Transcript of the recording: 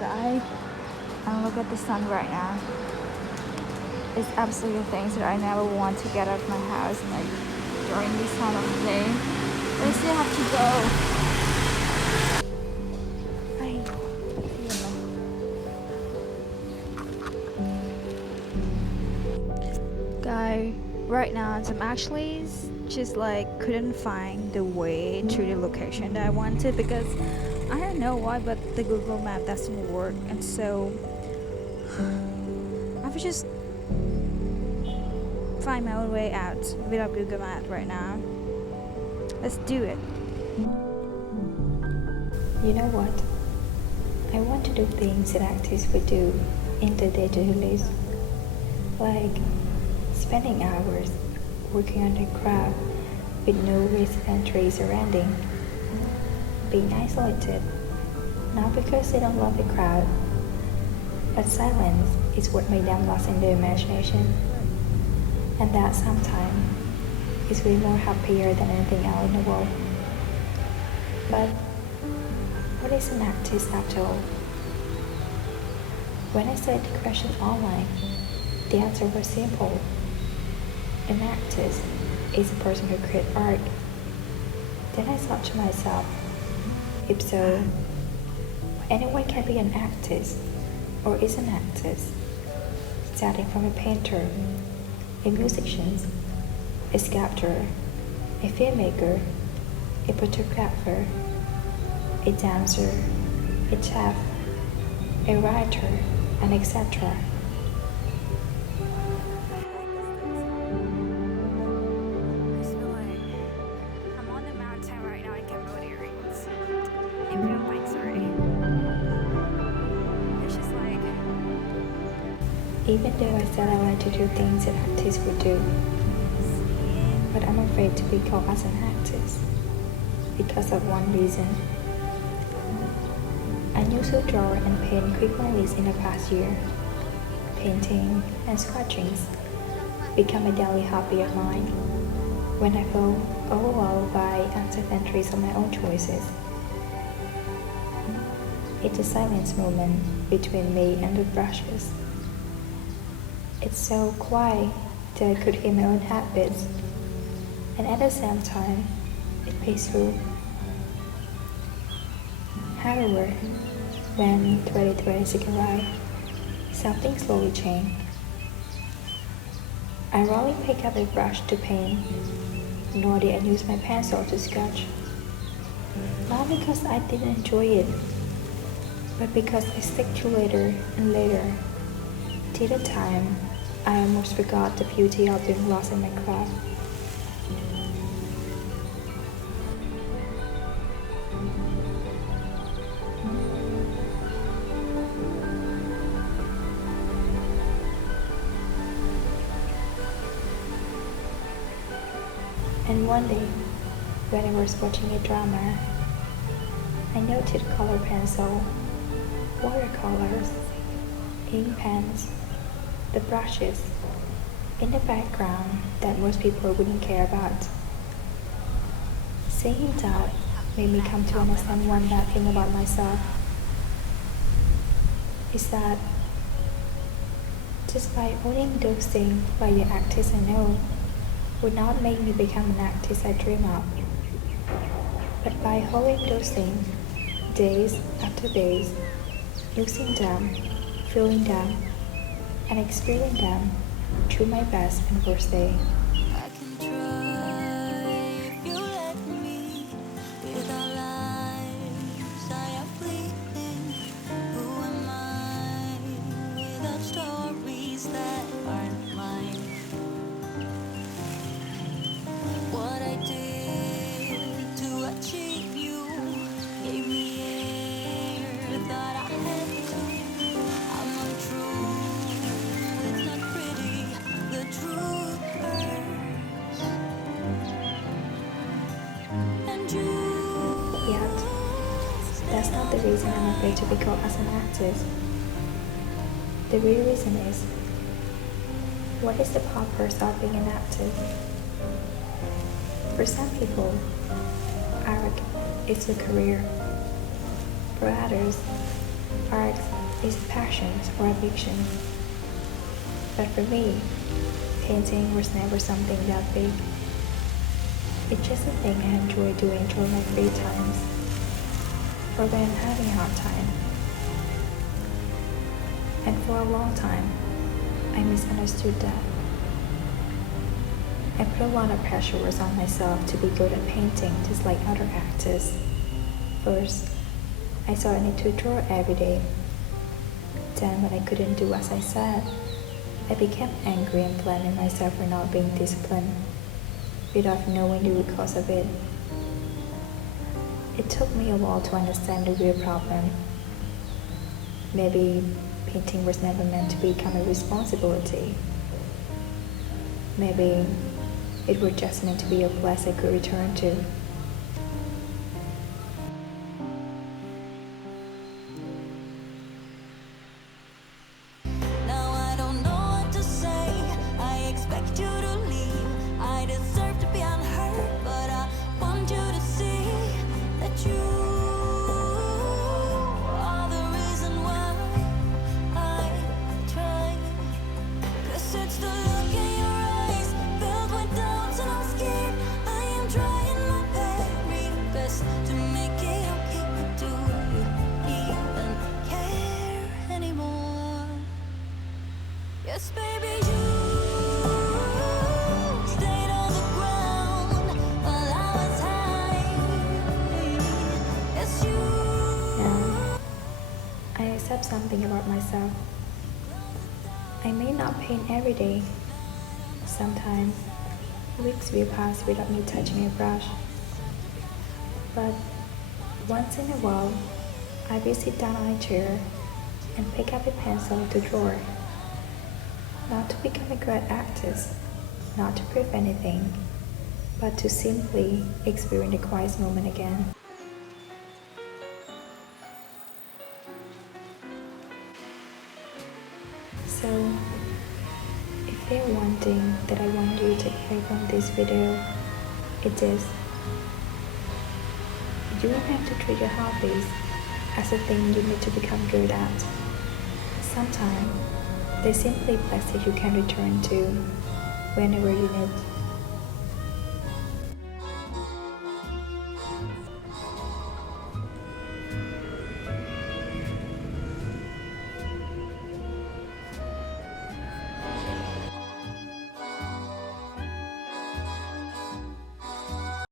outside and look at the sun right now. It's absolutely things that I never want to get out of my house like during this time of the day. But I still have to go. Ay, guy, right now I'm actually just like couldn't find the way to the location that I wanted because I don't know why, but the Google map doesn't work, and so I was just find my own way out without Google Map right now. Let's do it. You know what? I want to do things that artists would do in the day-to-day lives, like spending hours working on their craft with no residential surrounding, being isolated, not because they don't love the crowd, but silence is what made them lost in their imagination, and that sometimes is way more happier than anything else in the world. But what is an artist after all? When I said the question online, the answer was simple. An artist is a person who creates art. Then I thought to myself, if so, anyone can be an artist or is an artist, starting from a painter, a musician, a sculptor, a filmmaker, a photographer, a dancer, a chef, a writer, and etc. I'm on the mountain right now in Cambodia. In Phnom Penh, sorry. It's just like Even though I said I like to do things that artists would do, but I'm afraid to be called as an artist because of one reason. I used to draw and paint frequently in the past year. Painting and sketching become a daily hobby of mine when I feel overwhelmed by uncertainties of my own choices. It's a silence moment between me and the brushes. It's so quiet that I could hear my own heartbeats, and at the same time, it's peaceful. However, when 2026 arrived, something slowly changed. I rarely pick up a brush to paint, nor did I use my pencil to sketch. Not because I didn't enjoy it, but because I stick to later and later, till the time I almost forgot the beauty of being lost in my craft. And one day, when I was watching a drama, I noted color pencil, watercolors, ink pens, the brushes in the background that most people wouldn't care about. Seeing that made me come to understand one bad thing about myself, is that just by owning those things by the artist I know would not make me become an artist I dream of. But by holding those things, days after days, using them, feeling them, and experiencing them through my best and worst day. I can try if you let me. With our lives, I am fleeting. Who am I without stories that aren't mine? What I did to achieve you gave me air that I had to. I'm untrue, it's not pretty, the truth hurts. And you, Yet, that's not the reason I'm afraid to be called as an artist. The real reason is, what is the purpose of being an artist? For some people, art is a career. For others, Art is passion or addiction. But for me, painting was never something that big. It's just a thing I enjoy doing during my free times or when I'm having a hard time. And for a long time, I misunderstood that. I put a lot of pressures on myself to be good at painting just like other actors. First, I thought I need to draw every day. Then when I couldn't do as I said, I became angry and blaming myself for not being disciplined without knowing the root cause of it. It took me a while to understand the real problem. Maybe painting was never meant to become a responsibility. Maybe it was just meant to be a place I could return to. Now I don't know what to say. I expect you to leave. I deserve to be unheard, but I want you to see that you are the reason why I try. 'Cause it's the look in your eyes, filled with doubts and I'm scared. I am trying my very best to make it okay, but do you even care anymore? Yes, baby, you stayed on the ground while I was high. Yes, you. Now, I accept something about myself. I may not paint every day. Sometimes, weeks will pass without me touching a brush. But once in a while, I will sit down on a chair and pick up a pencil to draw. Not to become a great artist, not to prove anything, but to simply experience the quiet moment again. So, if there's one thing that I want you to take away from this video, it is you don't have to treat your hobbies as a thing you need to become good at. Sometimes, they're simply places you can return to whenever you need.